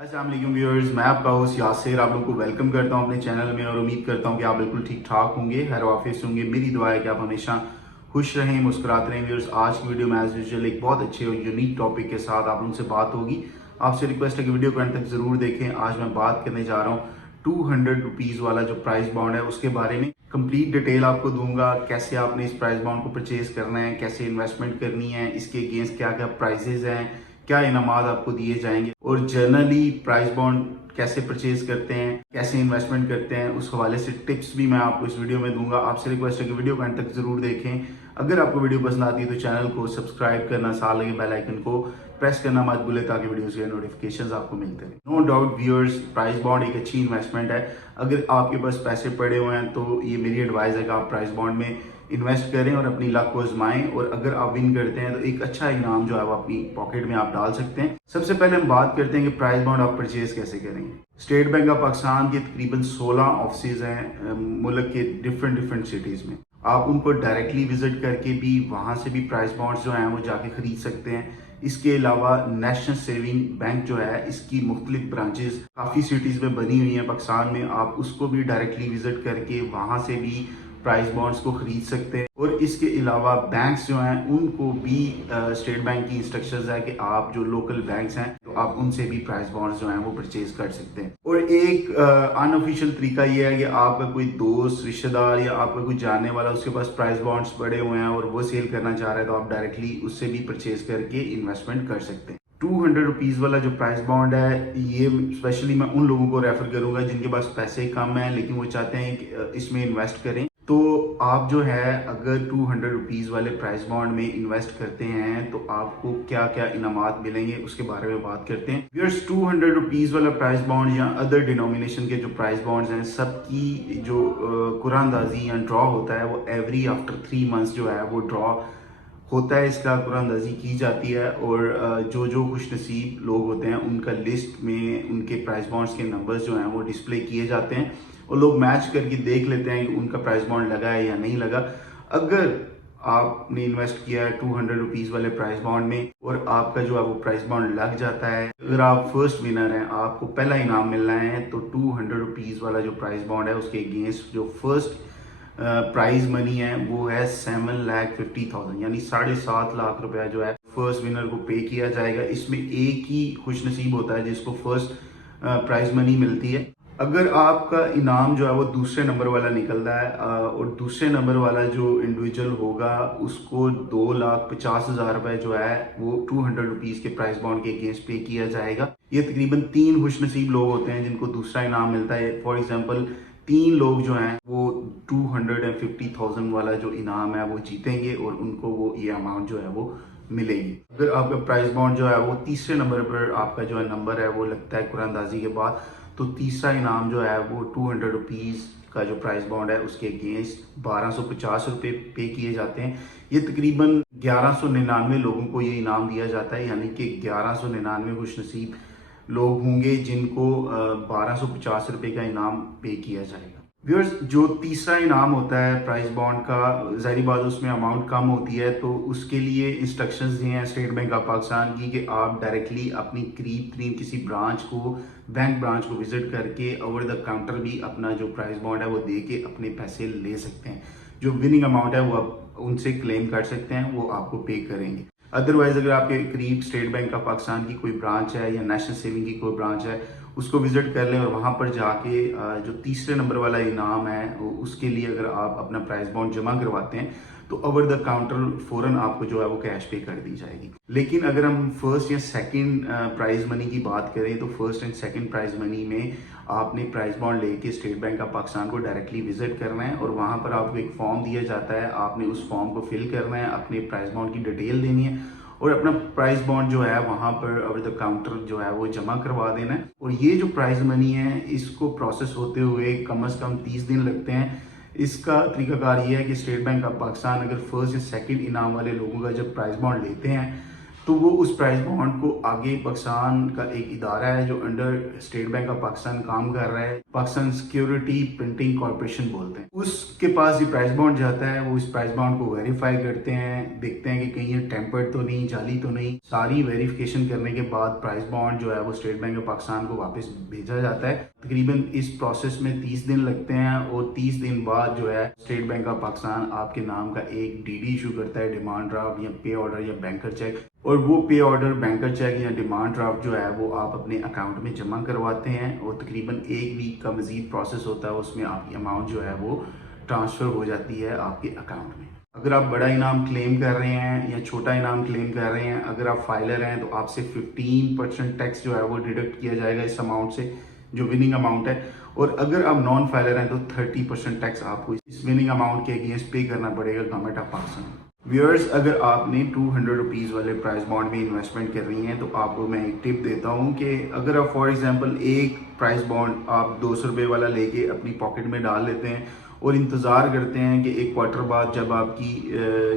अस्सलाम वालेकुम व्यूअर्स, मैं आपका होस्ट यासिर आप लोगों को वेलकम करता हूं अपने चैनल में और उम्मीद करता हूं कि आप बिल्कुल ठीक ठाक होंगे, खैर वाफिस होंगे। मेरी दुआ है कि आप हमेशा खुश रहें, मुस्कुराते रहें। व्यूअर्स, आज की वीडियो में एज यूजुअल एक बहुत अच्छे और यूनिक टॉपिक के साथ आप लोगों से बात होगी। आपसे रिक्वेस्ट है कि वीडियो को एंड तक जरूर देखें। आज मैं बात करने जा रहा हूँ 200 रुपीज़ वाला जो प्राइस बॉन्ड है उसके बारे में। कंप्लीट डिटेल आपको दूंगा, कैसे आपने इस प्राइस बॉन्ड को परचेज करना है, कैसे इन्वेस्टमेंट करनी है, इसके अगेंस्ट क्या क्या प्राइजेज हैं, क्या इनामात आपको दिए जाएंगे और जनरली प्राइस बॉन्ड कैसे परचेज करते हैं, कैसे इन्वेस्टमेंट करते हैं, उस हवाले से टिप्स भी मैं आपको इस वीडियो में दूंगा। आपसे रिक्वेस्ट है कि वीडियो को एंड तक जरूर देखें। अगर आपको वीडियो पसंद आती है तो चैनल को सब्सक्राइब करना, साथ लगे बेल आइकन को प्रेस करना मत भूलें ताकि वीडियोस के नोटिफिकेशंस आपको मिलते हैं। No doubt viewers, price bond एक अच्छी इन्वेस्टमेंट है। अगर आपके पास पैसे पड़े हुए हैं तो ये मेरी एडवाइस है कि आप प्राइस बॉन्ड में इन्वेस्ट करें और अपनी लक को आजमाएं, और अगर आप विन करते हैं तो एक अच्छा इनाम जो है वो अपनी पॉकेट में आप डाल सकते हैं। सबसे पहले हम बात करते हैं कि प्राइस बॉन्ड आप परचेज कैसे करेंगे। स्टेट बैंक ऑफ पाकिस्तान के तकरीबन 16 ऑफिस हैं मुल्क के डिफरेंट सिटीज में। आप उनको डायरेक्टली विजिट करके भी वहां से भी प्राइस बॉन्ड्स जो हैं वो जाके खरीद सकते हैं। इसके अलावा नेशनल सेविंग बैंक जो है इसकी मुख्तलिफ ब्रांचेस काफ़ी सिटीज़ में बनी हुई हैं पाकिस्तान में। आप उसको भी डायरेक्टली विजिट करके वहाँ से भी प्राइस बॉन्ड्स को खरीद सकते हैं। और इसके अलावा बैंक्स जो हैं उनको भी स्टेट बैंक की इंस्ट्रक्शंस है कि आप जो लोकल बैंक्स हैं तो आप उनसे भी प्राइस बॉन्ड्स जो हैं वो परचेज कर सकते हैं। और एक अनऑफिशियल तरीका ये है कि आपका कोई दोस्त, रिश्तेदार या आपका कोई जानने वाला उसके पास प्राइस बॉन्ड्स पड़े हुए हैं और वो सेल करना चाह रहा है तो आप डायरेक्टली उससे भी परचेज करके इन्वेस्टमेंट कर सकते हैं। 200 रुपीज़ वाला जो प्राइस बॉन्ड है ये स्पेशली मैं उन लोगों को रेफर करूंगा जिनके पास पैसे कम हैं लेकिन वो चाहते हैं कि इसमें इन्वेस्ट करें। तो आप जो है अगर 200 रुपीज़ वाले प्राइस बॉन्ड में इन्वेस्ट करते हैं तो आपको क्या क्या इनामात मिलेंगे उसके बारे में बात करते हैं। व्यूअर्स, 200 रुपीज़ वाला प्राइस बॉन्ड या अदर डिनोमिनेशन के जो प्राइस बॉन्ड्स हैं सबकी जो कुरानंदाजी या ड्रॉ होता है वो एवरी आफ्टर 3 मंथ्स जो है वो ड्रॉ होता है, इसका कुरानंदाजी की जाती है। और जो जो खुश नसीब लोग होते हैं उनका लिस्ट में उनके प्राइस बॉन्ड्स के नंबर्स जो हैं वो डिस्प्ले किए जाते हैं और लोग मैच करके देख लेते हैं कि उनका प्राइस बॉन्ड लगा है या नहीं लगा। अगर आपने इन्वेस्ट किया है 200 रुपीज़ वाले प्राइस बॉन्ड में और आपका जो है वो प्राइस बॉन्ड लग जाता है, अगर आप फर्स्ट विनर हैं, आपको पहला इनाम मिलना है, तो 200 रुपीज़ वाला जो प्राइस बॉन्ड है उसके अगेंस्ट जो फर्स्ट प्राइज मनी है वो है 7,50,000 यानी 7.5 लाख रुपया जो है फर्स्ट विनर को पे किया जाएगा। इसमें एक ही खुश नसीब होता है जिसको फर्स्ट प्राइज मनी मिलती है। अगर आपका इनाम जो है वो दूसरे नंबर वाला निकलता है और दूसरे नंबर वाला जो इंडिविजुअल होगा उसको 2,50,000 रुपए जो है वो 200 रुपीज़ के प्राइस बॉन्ड के अगेंस्ट पे किया जाएगा। ये तकरीबन 3 खुश नसीब लोग होते हैं जिनको दूसरा इनाम मिलता है। फॉर एग्जाम्पल 3 लोग जो हैं वो 250,000 वाला जो इनाम है वो जीतेंगे और उनको वो ये अमाउंट जो है वो मिलेगी। अगर आपका प्राइस बॉन्ड जो है वो तीसरे नंबर पर आपका जो है नंबर है वो लगता है कुरानंदाजी के बाद, तो तीसरा इनाम जो है वो 200 रुपीज़ का जो प्राइस बॉन्ड है उसके अगेंस्ट 1250 रुपये पे किए जाते हैं। ये तकरीबन 1199 लोगों को ये इनाम दिया जाता है, यानी कि 1199 खुश नसीब लोग होंगे जिनको 1250 रुपये का इनाम पे किया जाएगा। व्यूअर्स, जो तीसरा इनाम होता है प्राइस बॉन्ड का, ज़ाहिर बात उसमें अमाउंट कम होती है, तो उसके लिए इंस्ट्रक्शंस दिए हैं स्टेट बैंक ऑफ पाकिस्तान की कि आप डायरेक्टली अपनी करीब तरीन किसी ब्रांच को, बैंक ब्रांच को विजिट करके ओवर द काउंटर भी अपना जो प्राइस बॉन्ड है वो दे के अपने पैसे ले सकते हैं। जो विनिंग अमाउंट है वो आप उनसे क्लेम कर सकते हैं, वो आपको पे करेंगे। अदरवाइज अगर आपके करीब स्टेट बैंक ऑफ पाकिस्तान की कोई ब्रांच है या नेशनल सेविंग की कोई ब्रांच है उसको विजिट कर लें और वहाँ पर जाके जो तीसरे नंबर वाला इनाम है उसके लिए अगर आप अपना प्राइस बॉन्ड जमा करवाते हैं तो ओवर द काउंटर फ़ौरन आपको जो है वो कैश पे कर दी जाएगी। लेकिन अगर हम फर्स्ट या सेकंड प्राइज मनी की बात करें तो first and second prize money में आपने प्राइस बॉन्ड लेके स्टेट बैंक ऑफ पाकिस्तान को डायरेक्टली विजिट करना है और वहाँ पर आपको एक फॉर्म दिया जाता है, आपने उस फॉर्म को फिल करना है, अपने प्राइस बॉन्ड की डिटेल देनी है और अपना प्राइस बॉन्ड जो है वहाँ पर ओवर द काउंटर जो है वो जमा करवा देना है। और ये जो प्राइज मनी है इसको प्रोसेस होते हुए कम से कम 30 दिन लगते हैं। इसका तरीकाकार ये है कि स्टेट बैंक ऑफ पाकिस्तान अगर फर्स्ट या सेकंड इनाम वाले लोगों का जब प्राइस बॉन्ड लेते हैं तो वो उस प्राइस बॉन्ड को आगे पाकिस्तान का एक इदारा है जो under state bank of Pakistan काम कर रहा है, पाकिस्तान सिक्योरिटी प्रिंटिंग कॉर्पोरेशन बोलते हैं, उसके पास ये प्राइस बॉन्ड जाता है। वो इस प्राइस बॉन्ड को वेरीफाई करते हैं, देखते हैं कि कहीं ये टेम्पर्ड तो नहीं, जाली तो नहीं। सारी वेरिफिकेशन करने के बाद प्राइस बॉन्ड जो है वो स्टेट बैंक ऑफ पाकिस्तान को वापस भेजा जाता है। तकरीबन इस प्रोसेस में 30 दिन लगते हैं और 30 दिन बाद जो है स्टेट बैंक ऑफ पाकिस्तान आपके नाम का एक डीडी इशू करता है, डिमांड ड्राफ्ट या पे ऑर्डर या बैंकर चेक, और वो पे ऑर्डर, बैंकर चेक या डिमांड ड्राफ्ट जो है वो आप अपने अकाउंट में जमा करवाते हैं और तकरीबन 1 वीक का मजीद प्रोसेस होता है, उसमें आपकी अमाउंट जो है वो ट्रांसफ़र हो जाती है आपके अकाउंट में। अगर आप बड़ा इनाम क्लेम कर रहे हैं या छोटा इनाम क्लेम कर रहे हैं, अगर आप फाइलर हैं तो आपसे 15% टैक्स जो है वो डिडक्ट किया जाएगा इस अमाउंट से, जो विनिंग अमाउंट है। और अगर आप नॉन फाइलर हैं तो 30% टैक्स आपको इस विनिंग अमाउंट के अगेंस्ट पे करना पड़ेगा गवर्नमेंट ऑफ पाकिस्तान। व्यूअर्स, अगर आपने 200 रुपीज़ वाले प्राइस बॉन्ड में इन्वेस्टमेंट कर रही हैं तो आपको मैं एक टिप देता हूं कि अगर आप फॉर एग्जांपल एक प्राइस बॉन्ड आप 200 रुपये वाला लेके अपनी पॉकेट में डाल लेते हैं और इंतज़ार करते हैं कि एक क्वार्टर बाद जब आपकी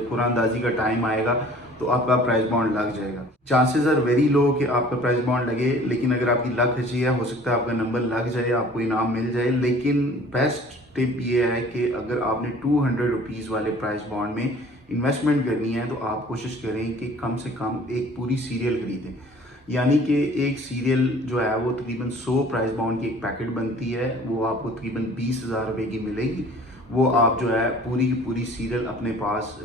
कुरानदाजी का टाइम आएगा तो आपका प्राइस बॉन्ड लग जाएगा। चांसेस आर वेरी लो कि आपका प्राइस बॉन्ड लगे, लेकिन अगर आपकी लक अच्छी है हो सकता है आपका नंबर लग जाए, आपको इनाम मिल जाए। लेकिन बेस्ट टिप ये है कि अगर आपने 200 रुपीज़ वाले प्राइस बॉन्ड में इन्वेस्टमेंट करनी है तो आप कोशिश करें कि कम से कम एक पूरी सीरियल खरीदें, यानी कि एक सीरियल जो है वो तकरीबन 100 प्राइस बॉन्ड की एक पैकेट बनती है, वो आपको तकरीबन 20,000 रुपये की मिलेगी। वो आप जो है पूरी की पूरी सीरियल अपने पास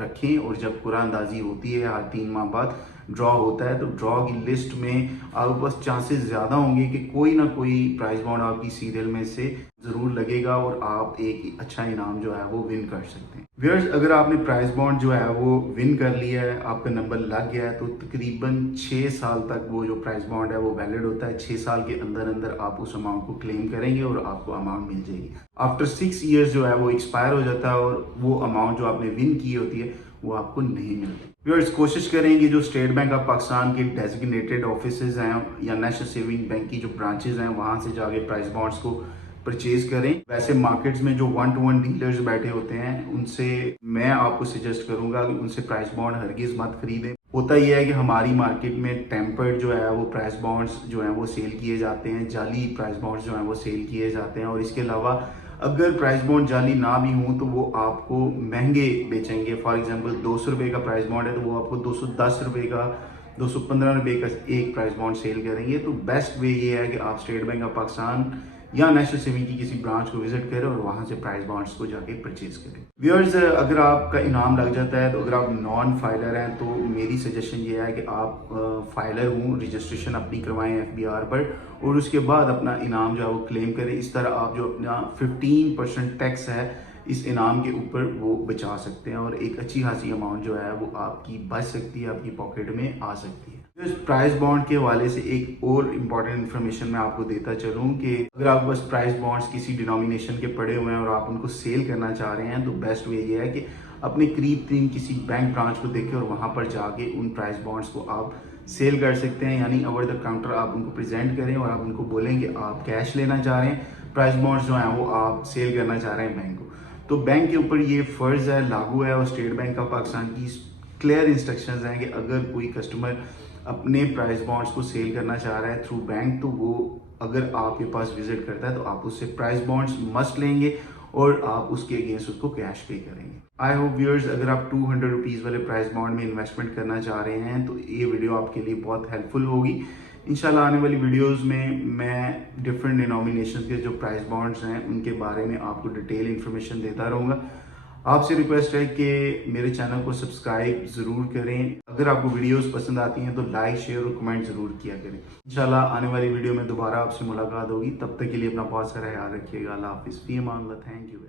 रखें और जब कुरानदाजी होती है हर 3 माह बाद ड्रॉ होता है तो ड्रॉ की लिस्ट में आपके पास चांसेस ज़्यादा होंगे कि कोई ना कोई प्राइस बॉन्ड आपकी सीरियल में से ज़रूर लगेगा और आप एक अच्छा इनाम जो है वो विन कर सकते हैं। व्यूअर्स, अगर आपने प्राइस बॉन्ड जो है वो विन कर लिया है, आपका नंबर लग गया है, तो तकरीबन 6 साल तक वो जो प्राइस बॉन्ड है वो वैलिड होता है। 6 साल के अंदर अंदर आप उस अमाउंट को क्लेम करेंगे और आपको अमाउंट मिल जाएगी। आफ्टर 6 ईयर्स जो है वो एक्सपायर हो जाता है और वो अमाउंट जो आपने विन की होती है वो आपको नहीं मिलती। व्यूअर्स, कोशिश करेंगे जो स्टेट बैंक ऑफ पाकिस्तान के डेजिग्नेटेड ऑफिसेज हैं या नेशनल सेविंग बैंक की जो ब्रांचेज हैं वहाँ से जाके प्राइस बॉन्ड्स को परचेज करें। वैसे मार्केट्स में जो 1-to-1 डीलर्स बैठे होते हैं उनसे मैं आपको सजेस्ट करूंगा कि उनसे प्राइस बॉन्ड हरगिज मत खरीदें। होता यह है कि हमारी मार्केट में टेम्पर्ड जो है वो प्राइस बॉन्ड्स जो हैं वो सेल किए जाते हैं, जाली प्राइस बॉन्ड्स जो हैं वो सेल किए जाते हैं, और इसके अलावा अगर प्राइस बॉन्ड जाली ना भी हों तो वो आपको महंगे बेचेंगे। फॉर एग्जांपल 200 रुपये का प्राइस बॉन्ड है तो वो आपको 210 रुपये का, 215 रुपये का एक प्राइस बॉन्ड सेल करेंगे। तो बेस्ट वे ये है कि आप स्टेट बैंक ऑफ पाकिस्तान या नेशनल सेविंग की किसी ब्रांच को विजिट करें और वहां से प्राइस बॉन्ड्स को जाके परचेज करें। व्यूअर्स, अगर आपका इनाम लग जाता है तो अगर आप नॉन फाइलर हैं तो मेरी सजेशन ये है कि आप फाइलर हूँ, रजिस्ट्रेशन अपनी करवाएं FBR पर और उसके बाद अपना इनाम जो है वो क्लेम करें। इस तरह आप जो अपना 15% टैक्स है इस इनाम के ऊपर वो बचा सकते हैं और एक अच्छी खासी अमाउंट जो है वो आपकी बच सकती है, आपकी पॉकेट में आ सकती है। इस प्राइस बॉन्ड के हवाले से एक और इम्पॉर्टेंट इन्फॉर्मेशन मैं आपको देता चलूँ कि अगर आपके पास प्राइस बॉन्ड्स किसी डिनोमिनेशन के पड़े हुए हैं और आप उनको सेल करना चाह रहे हैं तो बेस्ट वे ये है कि अपने करीब किसी बैंक ब्रांच को देखें और वहाँ पर जाके उन प्राइस बॉन्ड्स को आप सेल कर सकते हैं, यानी ओवर द काउंटर आप उनको प्रेजेंट करें और आप उनको बोलें कि आप कैश लेना चाह रहे हैं, प्राइस बॉन्ड्स जो हैं वो आप सेल करना चाह रहे हैं बैंक को। तो बैंक के ऊपर ये फ़र्ज़ है, लागू है, और स्टेट बैंक ऑफ पाकिस्तान की क्लियर इंस्ट्रक्शंस हैं कि अगर कोई कस्टमर अपने प्राइस बॉन्ड्स को सेल करना चाह रहा है थ्रू बैंक तो वो अगर आपके पास विजिट करता है तो आप उससे प्राइस बॉन्ड्स मस्ट लेंगे और आप उसके अगेंस्ट उसको कैश पे करेंगे। आई होप व्यूअर्स, अगर आप 200 रुपीज़ वाले प्राइस बॉन्ड में इन्वेस्टमेंट करना चाह रहे हैं तो ये वीडियो आपके लिए बहुत हेल्पफुल होगी। इंशाल्लाह आने वाली वीडियोस में मैं डिफरेंट डिनोमिनेशन के जो प्राइस बॉन्ड्स हैं उनके बारे में आपको डिटेल इन्फॉर्मेशन देता रहूँगा। आपसे रिक्वेस्ट है कि मेरे चैनल को सब्सक्राइब ज़रूर करें। अगर आपको वीडियोस पसंद आती हैं तो लाइक, शेयर और कमेंट ज़रूर किया करें। इंशाल्लाह आने वाली वीडियो में दोबारा आपसे मुलाकात होगी। तब तक के लिए अपना बहुत सारा ख्याल रखिएगा। अल्लाह हाफिज़। फी अमान अल्लाह। Thank you.